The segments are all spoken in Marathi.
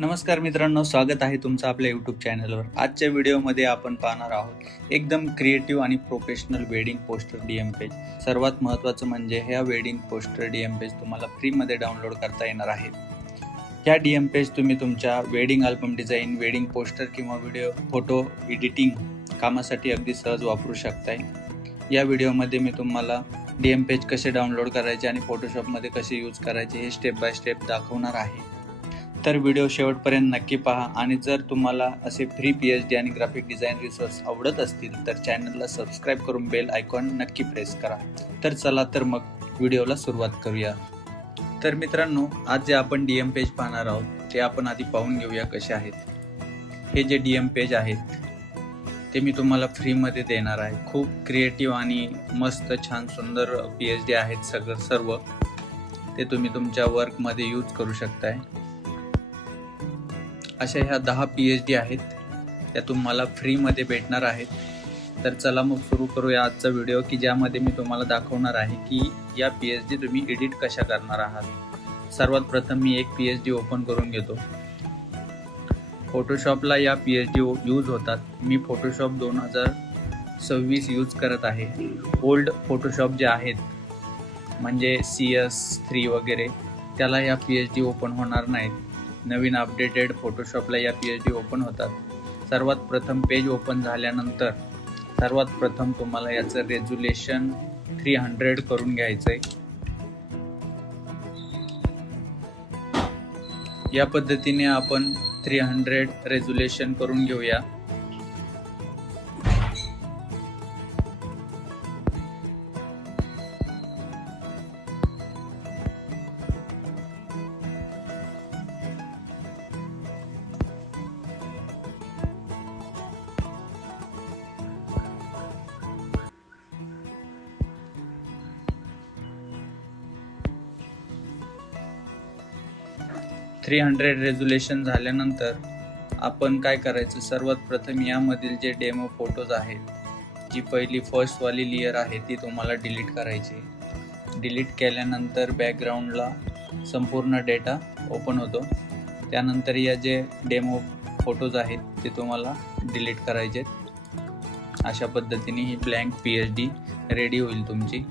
नमस्कार मित्रांनो, स्वागत आहे तुमचं आपल्या यूट्यूब चॅनलवर. आजच्या व्हिडिओमध्ये आपण पाहणार आहोत एकदम क्रिएटिव्ह आणि professional wedding poster DM page. सर्वात महत्त्वाचं म्हणजे ह्या वेडिंग पोस्टर DM पेज तुम्हाला फ्रीमध्ये डाउनलोड करता येणार आहे. ह्या DM पेज तुम्ही तुमच्या wedding album design, wedding poster किंवा फोटो एडिटिंग कामासाठी अगदी सहज वापरू शकताय. या व्हिडिओमध्ये मी तुम्हाला DM पेज कसे डाउनलोड करायचे आणि फोटोशॉपमध्ये कसे यूज करायचे हे स्टेप बाय स्टेप दाखवणार आहे. तर व्हिडिओ शेवटपर्यंत नक्की पहा आणि जर तुम्हाला असे फ्री PhD आणि ग्राफिक डिझाईन रिसोर्स आवडत असतील तर चॅनलला सबस्क्राईब करून बेल आयकॉन नक्की प्रेस करा. तर चला तर मग व्हिडिओला सुरुवात करूया. तर मित्रांनो, आज जे आपण DM पेज पाहणार आहोत ते आपण आधी पाहून घेऊया कसे आहेत. हे जे DM पेज आहेत ते मी तुम्हाला फ्रीमध्ये देणार आहे. खूप क्रिएटिव्ह आणि मस्त छान सुंदर PhD आहेत सर्व. ते तुम्ही तुमच्या वर्कमध्ये यूज करू शकताय. अशा ह्या 10 PhD आहेत, त्या तुम्हाला फ्रीमध्ये भेटणार आहेत. तर चला मग सुरू करूया आजचा व्हिडिओ, की ज्यामध्ये मी तुम्हाला दाखवणार आहे की या PhD तुम्ही एडिट कशा करणार आहात. सर्वात प्रथम मी एक PhD ओपन करून घेतो. फोटोशॉपला या PhD यूज होतात. मी फोटोशॉप 2026 यूज करत आहे. ओल्ड फोटोशॉप जे आहेत म्हणजे CS3 वगैरे त्याला या PhD ओपन होणार नाहीत. नवीन अपडेटेड फोटोशॉपला या PhD ओपन होतात. सर्वात प्रथम पेज ओपन झाल्यानंतर सर्वात प्रथम तुम्हाला याचं रेझोल्युशन 300 करून घ्यायचं आहे. या पद्धतीने आपण 300 रेझोल्युशन करून घेऊया. रेझोल्युशन झाल्यानंतर आपण काय करायचं, सर्वात प्रथम यामधील जे डेमो फोटोज आहेत, जी पहिली फर्स्टवाली लेयर आहे ती तुम्हाला डिलीट करायची. डिलीट केल्यानंतर बॅकग्राऊंडला संपूर्ण डेटा ओपन होतो. त्यानंतर या जे डेमो फोटोज आहेत ते तुम्हाला डिलीट करायचे. अशा पद्धतीने ही ब्लँक PhD रेडी होईल तुमची.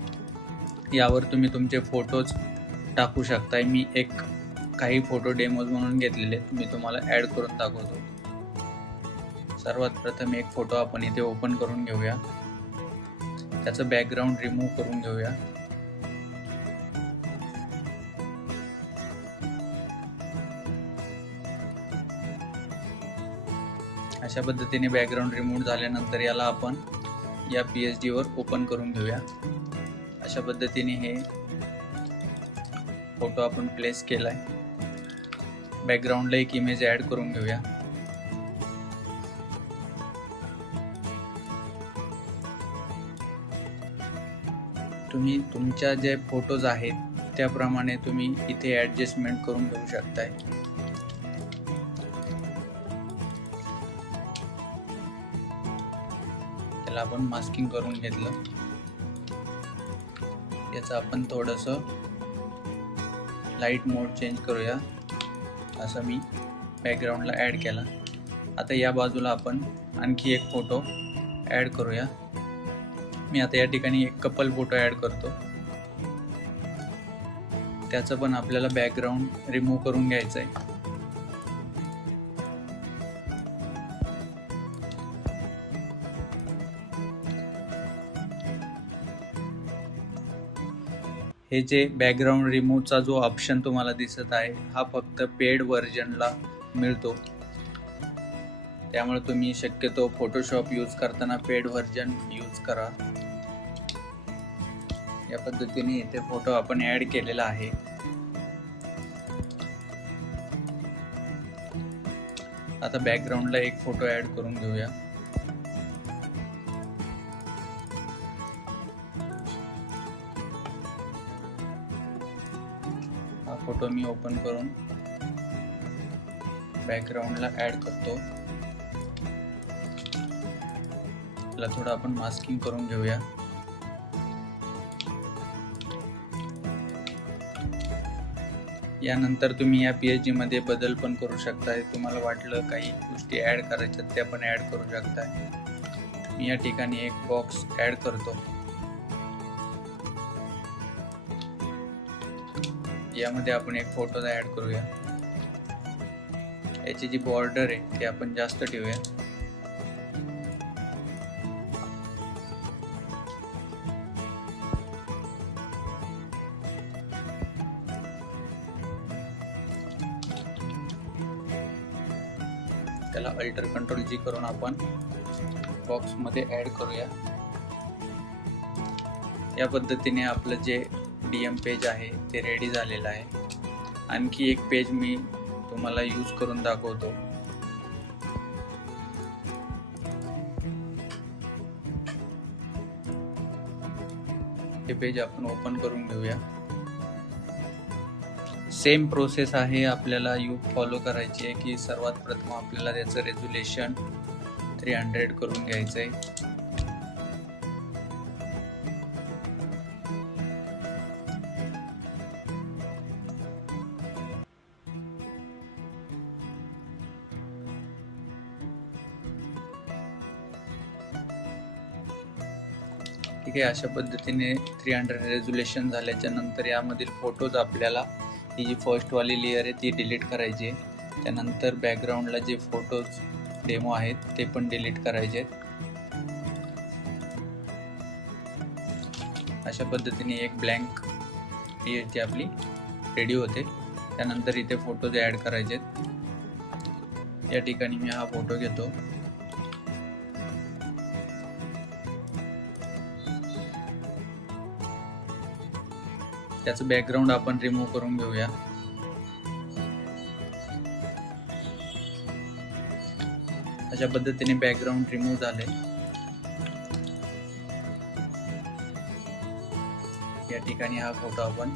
यावर तुम्ही तुमचे फोटोज टाकू शकताय. मी काही फोटो डेमोज म्हणून घेतलेले मी तुम्हाला ॲड करून दाखवतो. सर्वात प्रथम एक फोटो आपण इथे ओपन करून घेऊया. त्याचं बॅकग्राऊंड रिमूव्ह करून घेऊया. अशा पद्धतीने बॅकग्राऊंड रिमूव्ह झाल्यानंतर याला आपण या PhD वर ओपन करून घेऊया. अशा पद्धतीने हे फोटो आपण प्लेस केलाय. बॅकग्राऊंडला एक इमेज ॲड करून घेऊया. तुम्ही तुमच्या जे फोटोज आहेत त्याप्रमाणे तुम्ही इथे ॲडजस्टमेंट करून घेऊ शकताय. त्याला आपण मास्किंग करून घेतलं. याचं आपण थोडंसं लाईट मोड चेंज करूया. असं मी बॅकग्राऊंडला ॲड केला. आता या बाजूला आपण आणखी एक फोटो ॲड करूया. मी आता या ठिकाणी एक कपल फोटो ॲड करतो. त्याचं पण आपल्याला बॅकग्राऊंड रिमूव्ह करून घ्यायचं आहे. हे जे बॅकग्राऊंड रिमूव्हचा जो ऑप्शन तुम्हाला दिसत आहे हा फक्त पेड व्हर्जनला मिळतो. त्यामुळे तुम्ही शक्यतो फोटोशॉप यूज करताना पेड व्हर्जन यूज करा. या पद्धतीने इथे फोटो आपण ॲड केलेला आहे. आता बॅकग्राऊंडला एक फोटो ॲड करून घेऊया. हा फोटो मी ओपन करून बॅकग्राऊंडला ॲड करतो. त्याला थोडं आपण मास्किंग करून घेऊया. यानंतर तुम्ही या PSG मध्ये बदल पण करू शकताय. तुम्हाला वाटलं काही गोष्टी ॲड करायच्या त्या पण ॲड करू शकताय. मी या ठिकाणी एक बॉक्स ॲड करतो. यामध्ये आपण एक फोटो ॲड करूया. याची जी बॉर्डर आहे ती आपण जास्त ठेवूया. त्याला अल्टर कंट्रोल जी करून आपण बॉक्स मध्ये ॲड करूया. या पद्धतीने आपलं जे DM पेज आहे ते रेडी झालेलं आहे. आणखी एक पेज मी तुम्हाला यूज करून दाखवतो. हे पेज आपण ओपन करून घेऊया. सेम प्रोसेस आहे, आपल्याला फॉलो करायची आहे की सर्वात प्रथम आपल्याला त्याचं रेझोल्युशन 300 करून घ्यायचं आहे. ठीक आहे, अशा पद्धतीने 300 रेझोल्युशन झाल्याच्या नंतर यामधील फोटोज आपल्याला ही जी फर्स्टवाली लेअर आहे ती डिलीट करायची आहे. त्यानंतर बॅकग्राऊंडला जे फोटोज डेमो आहेत ते पण डिलीट करायचे आहेत. अशा पद्धतीने एक ब्लँक ती आपली रेडी होते. त्यानंतर इथे फोटोज ॲड करायचे आहेत. या ठिकाणी मी हा फोटो घेतो. त्याचं बॅकग्राऊंड आपण रिमूव्ह करून घेऊया. अशा पद्धतीने बॅकग्राऊंड रिमूव्ह झाले. या ठिकाणी हा फोटो आपण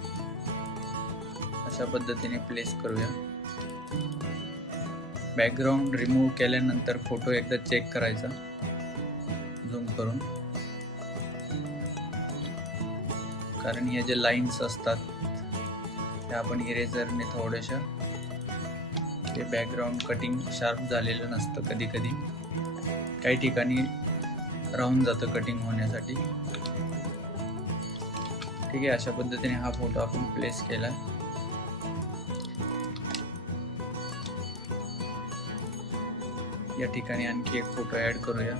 अशा पद्धतीने प्लेस करूया. बॅकग्राऊंड रिमूव्ह केल्यानंतर फोटो एकदा चेक करायचा झूम करून, कारण हे जे लाईन्स असतात ते आपण इरेझरने थोडेशा, ते बॅकग्राऊंड कटिंग शार्प झालेलं नसतं. कधी कधी काही ठिकाणी राहून जातं कटिंग होण्यासाठी. ठीक आहे, अशा पद्धतीने हा फोटो आपण प्लेस केला. या ठिकाणी आणखी एक फोटो ॲड करूया.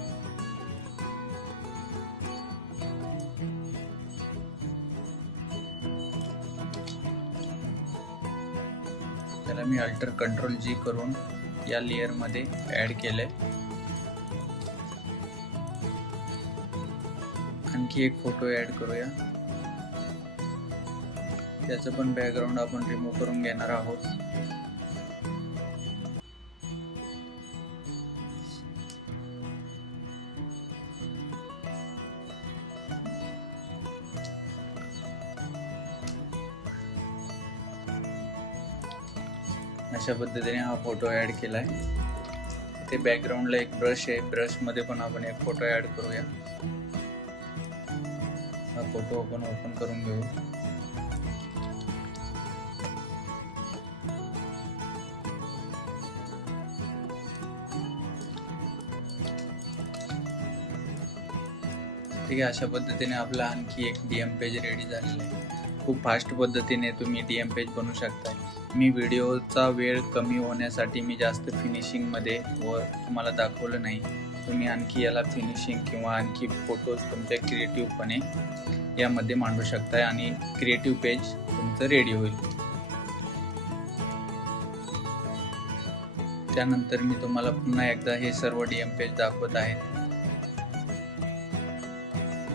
त्याला मी अल्टर कंट्रोल जी करून या लेयर मध्ये ऍड केलंय. आणखी एक फोटो ऍड करूया. त्याचं पण बॅकग्राऊंड आपण रिमूव्ह करून घेणार आहोत. अशा पद्धतीने हा फोटो ऍड केलाय. ते बॅकग्राऊंडला एक ब्रश आहे, ब्रश मध्ये पण आपण एक फोटो ऍड करूया. हा फोटो आपण ओपन करून घेऊ. ठीक आहे, अशा पद्धतीने आपला आणखी एक DM पेज रेडी झालेला आहे. खूप फास्ट पद्धतीने तुम्ही DM पेज बनवू शकता. मी व्हिडिओचा वेळ कमी होण्यासाठी मी जास्त फिनिशिंगमध्ये व तुम्हाला दाखवलं नाही. तुम्ही आणखी याला फिनिशिंग किंवा आणखी फोटोज तुमच्या क्रिएटिव्हपणे यामध्ये मांडू शकताय आणि क्रिएटिव्ह पेज तुमचं रेडी होईल. त्यानंतर मी तुम्हाला पुन्हा एकदा हे सर्व DM पेज दाखवत आहे.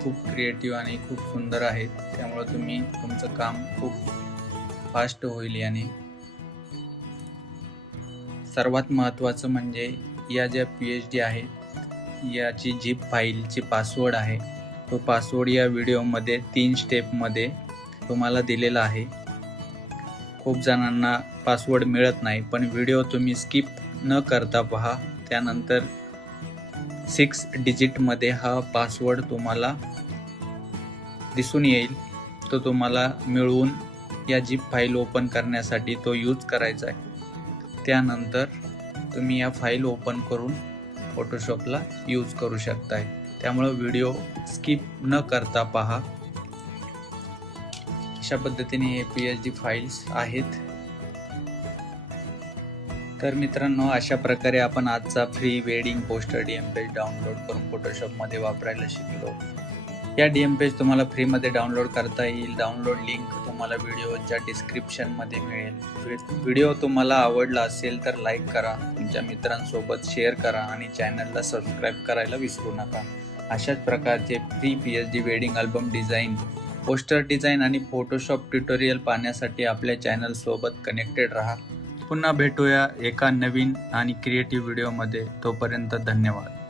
खूप क्रिएटिव्ह आणि खूप सुंदर आहेत, त्यामुळे तुम्ही तुमचं काम खूप फास्ट होईल याने. सर्वात महत्त्वाचं म्हणजे या ज्या PSD आहेत याची झिप फाईलची पासवर्ड आहे, तो पासवर्ड या व्हिडिओमध्ये 3 स्टेपमध्ये तुम्हाला दिलेला आहे. खूप जणांना पासवर्ड मिळत नाही, पण व्हिडिओ तुम्ही स्किप न करता पहा. त्यानंतर 6 डिजिटमध्ये हा पासवर्ड तुम्हाला दिसून येईल. तो तुम्हाला मिळवून या झिप फाईल ओपन करण्यासाठी तो यूज करायचा आहे। त्यानंतर तुम्ही या फाईल ओपन करून फोटोशॉपला यूज करू शकताय। त्यामुळे व्हिडिओ स्किप न करता पहा। अशा पद्धतीने हे PSD फाईल्स आहेत। तर मित्रांनो, अशा प्रकारे आपण आजचा free wedding poster DM page download करून फोटोशॉपमध्ये वापरायला शिकलो। या डीएम पेज तुम्हाला फ्रीमध्ये डाउनलोड करता येईल। डाउनलोड लिंक तुम्हाला व्हिडिओच्या डिस्क्रिप्शनमध्ये मिळेल। व्हिडिओ तुम्हाला आवडला असेल तर लाईक करा, तुमच्या मित्रांसोबत शेअर करा आणि चॅनलला सबस्क्राईब करायला विसरू नका। अशाच प्रकारचे free PSD wedding album design, poster design आणि फोटोशॉप ट्युटोरियल पाहण्यासाठी आपल्या चॅनलसोबत कनेक्टेड राहा। पुन्हा भेटूया एका नवीन आणि क्रिएटिव्ह व्हिडिओमध्ये। तोपर्यंत धन्यवाद।